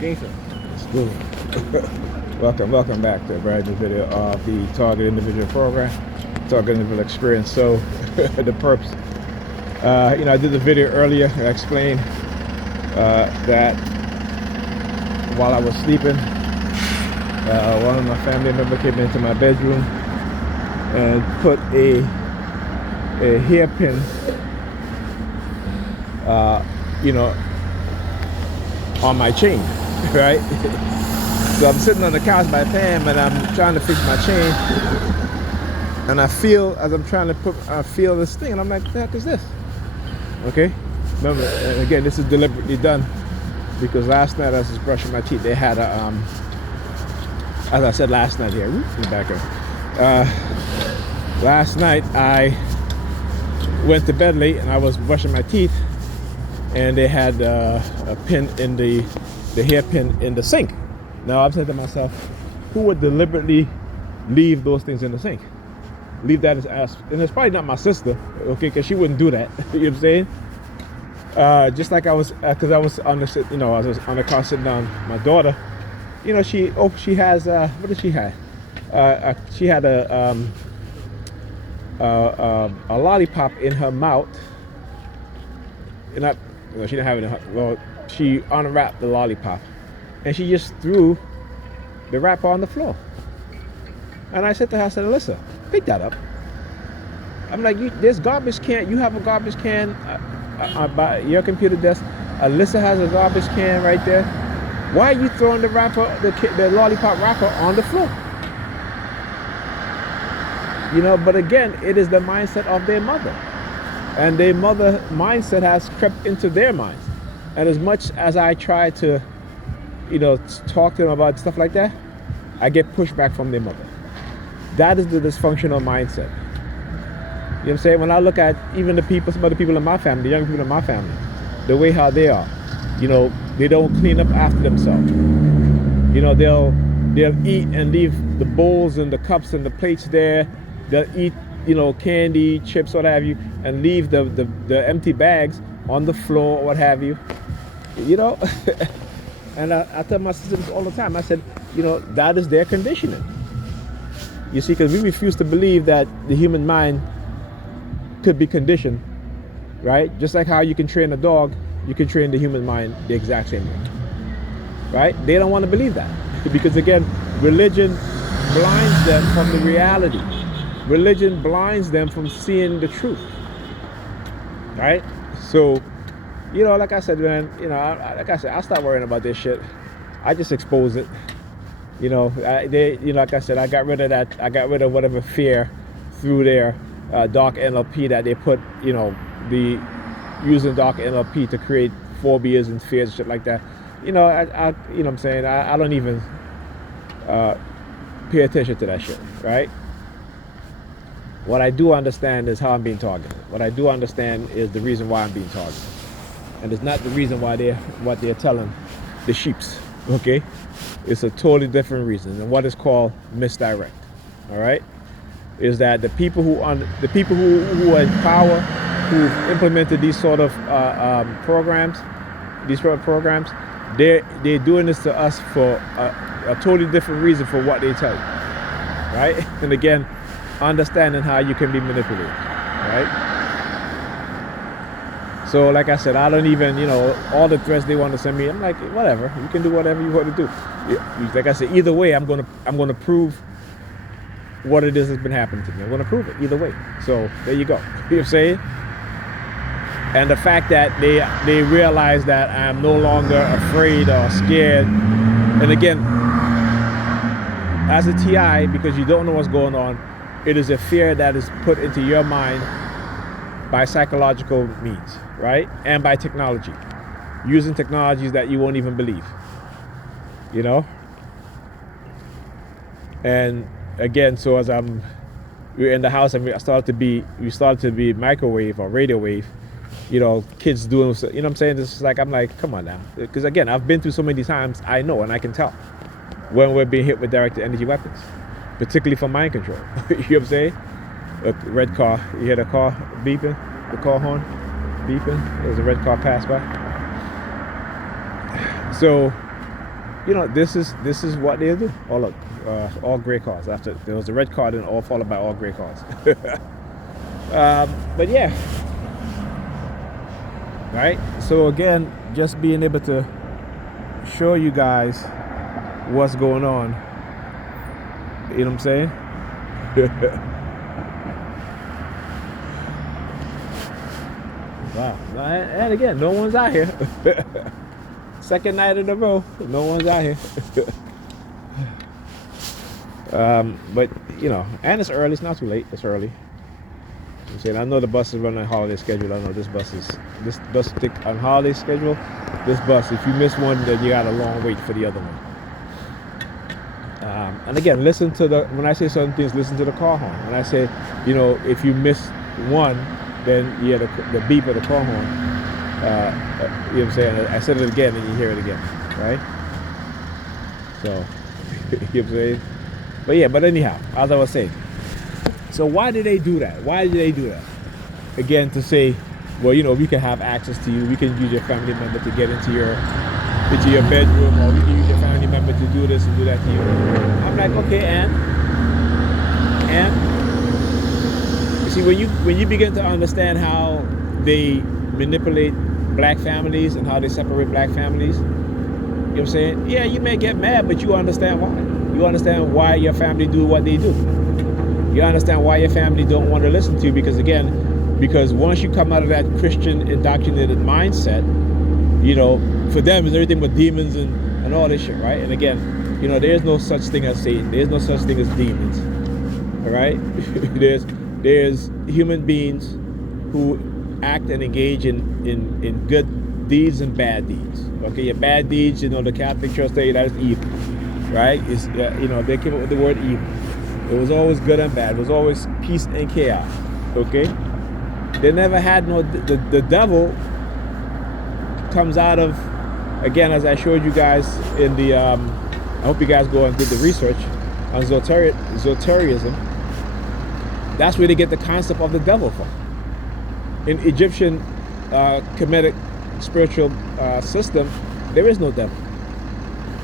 Gangster. School. Welcome back to a brand new video of the Target Individual Program, Target Individual Experience. So, the perps. I did the video earlier. I explained that while I was sleeping, one of my family members came into my bedroom and put a hairpin, on my chain, right? So I'm sitting on the couch by Pam and I'm trying to fix my chain, and I feel as I'm trying to I feel this thing, and I'm like, what the heck is this? Okay, remember, and again, this is deliberately done because last night as I was brushing my teeth, they had a as I said last night here, in the background. Last night I went to bed late and I was brushing my teeth, and they had a pin in the hairpin in the sink. Now I'm saying to myself, who would deliberately leave those things in the sink? Leave that as, and it's probably not my sister, okay, because she wouldn't do that. You know what I'm saying? Just like I was, because I was on the, I was on the car sitting down. My daughter, she has, what did she have? She had a lollipop in her mouth. And she didn't have it in her, well, she unwrapped the lollipop and she just threw the wrapper on the floor. And I said to her, I said, Alyssa, pick that up. I'm like, there's garbage can. You have a garbage can by your computer desk. Alyssa has a garbage can right there. Why are you throwing the wrapper, the lollipop wrapper on the floor? But again, it is the mindset of their mother. And their mother mindset has crept into their minds. And as much as I try to, talk to them about stuff like that, I get pushback from their mother. That is the dysfunctional mindset. You know what I'm saying? When I look at even some of the people in my family, the young people in my family, the way how they are, they don't clean up after themselves. They'll eat and leave the bowls and the cups and the plates there. They'll eat, candy, chips, what have you, and leave the empty bags on the floor, what have you. And I tell my sisters all the time, I said, that is their conditioning. You see, because we refuse to believe that the human mind could be conditioned, right? Just like how you can train a dog, you can train the human mind the exact same way, right? They don't want to believe that because, again, religion blinds them from the reality. Religion blinds them from seeing the truth, right? So, like I said, man, I stopped worrying about this shit. I just expose it. Like I said, I got rid of that. I got rid of whatever fear through their dark NLP that they put, using dark NLP to create phobias and fears and shit like that. What I'm saying? I don't even pay attention to that shit, right? What I do understand is how I'm being targeted. What I do understand is the reason why I'm being targeted. And it's not the reason why what they're telling the sheeps, okay? It's a totally different reason. And what is called misdirect, all right? Is that the people who are in power, who've implemented these sort of programs, they're doing this to us for a totally different reason for what they tell you, right? And again, understanding how you can be manipulated, right? So like I said, I don't even, all the threats they want to send me, I'm like, whatever, you can do whatever you want to do. Like I said, either way, I'm gonna prove what it is that's been happening to me. I'm gonna prove it either way. So there you go. You know what I'm saying? And the fact that they realize that I'm no longer afraid or scared. And again, as a TI, because you don't know what's going on, it is a fear that is put into your mind by psychological means, right? And by technology, using technologies that you won't even believe, And again, so as we're in the house and we started to be microwave or radio wave, kids doing, what I'm saying? This is like, I'm like, come on now. Because again, I've been through so many times, I know, and I can tell when we're being hit with directed energy weapons, particularly for mind control. You know what I'm saying? A red car, you hear the car beeping, the car horn. beeping. There's a red car passed by. So, this is what they do. All gray cars. After there was a red car, then all followed by all gray cars. But yeah, right. So again, just being able to show you guys what's going on. You know what I'm saying? Wow. And again, no one's out here. Second night in a row, no one's out here. But and it's early. It's not too late. It's early. I'm saying, I know the bus is running on holiday schedule. I know this bus stick on holiday schedule. This bus, if you miss one, then you got a long wait for the other one. And again, when I say certain things, listen to the car horn. When I say, if you miss one, then the beep of the car horn. You know what I'm saying? I said it again, and you hear it again, right? So, you know what I'm saying? But anyhow, as I was saying. So why did they do that? Why did they do that? Again, to say, well, we can have access to you. We can use your family member to get into your bedroom, or we can use your family member to do this and do that to you. I'm like, okay, and you see, when you begin to understand how they manipulate black families and how they separate black families, you know what I'm saying? Yeah, you may get mad, but you understand why. You understand why your family do what they do. You understand why your family don't want to listen to you, because once you come out of that Christian indoctrinated mindset, for them it's everything but demons and all this shit, right? And again, there's no such thing as Satan. There's no such thing as demons. All right? there's human beings who act and engage in good deeds and bad deeds. Okay, your bad deeds, the Catholic Church tell you that is evil, right? It's they came up with the word evil. It was always good and bad. It was always peace and chaos. Okay? They never had the devil comes out of, again, as I showed you guys in the, I hope you guys go and did the research on Zoterianism. That's where they get the concept of the devil from. In Egyptian Kemetic spiritual system, there is no devil.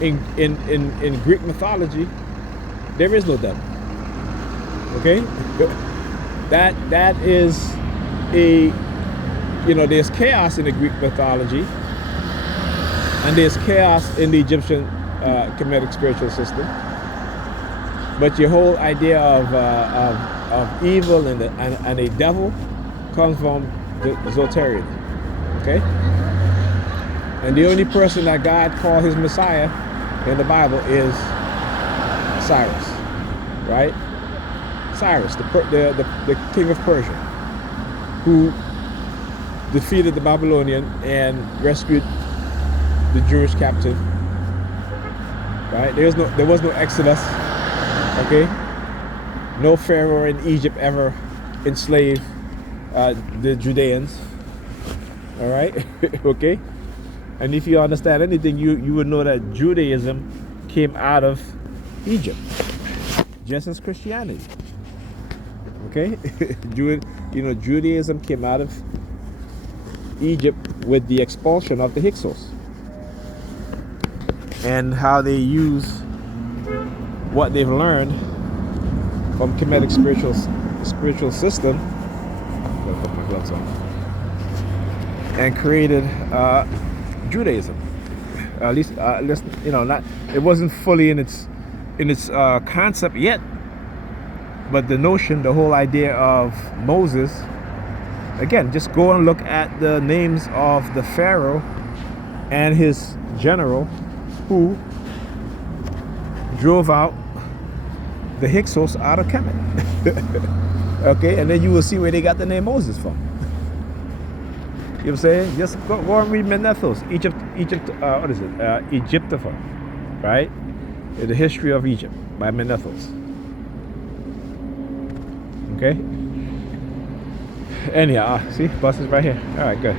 In Greek mythology, there is no devil. Okay, that is there's chaos in the Greek mythology, and there's chaos in the Egyptian Kemetic spiritual system. But your whole idea of evil and a devil comes from the Zoterian. Okay, and the only person that God called his Messiah in the Bible is Cyrus, right? Cyrus, the king of Persia, who defeated the Babylonian and rescued the Jewish captive. Right? There was no Exodus. Okay? No Pharaoh in Egypt ever enslaved the Judeans. All right? Okay? And if you understand anything, you would know that Judaism came out of Egypt, just as Christianity. Okay, Judaism came out of Egypt with the expulsion of the Hyksos, and how they use what they've learned from Kemetic spiritual system. I'll put my gloves on. And created Judaism. At least, not. It wasn't fully in its concept yet. But the notion, the whole idea of Moses, again, just go and look at the names of the Pharaoh and his general who drove out the Hyksos out of Kemet. Okay, and then you will see where they got the name Moses from. You know what I'm saying? Just go and read Menethos, Egypt, what is it? Egyptopher, right? The history of Egypt by Menethos. Okay. Anyhow, see, bus is right here. All right, good.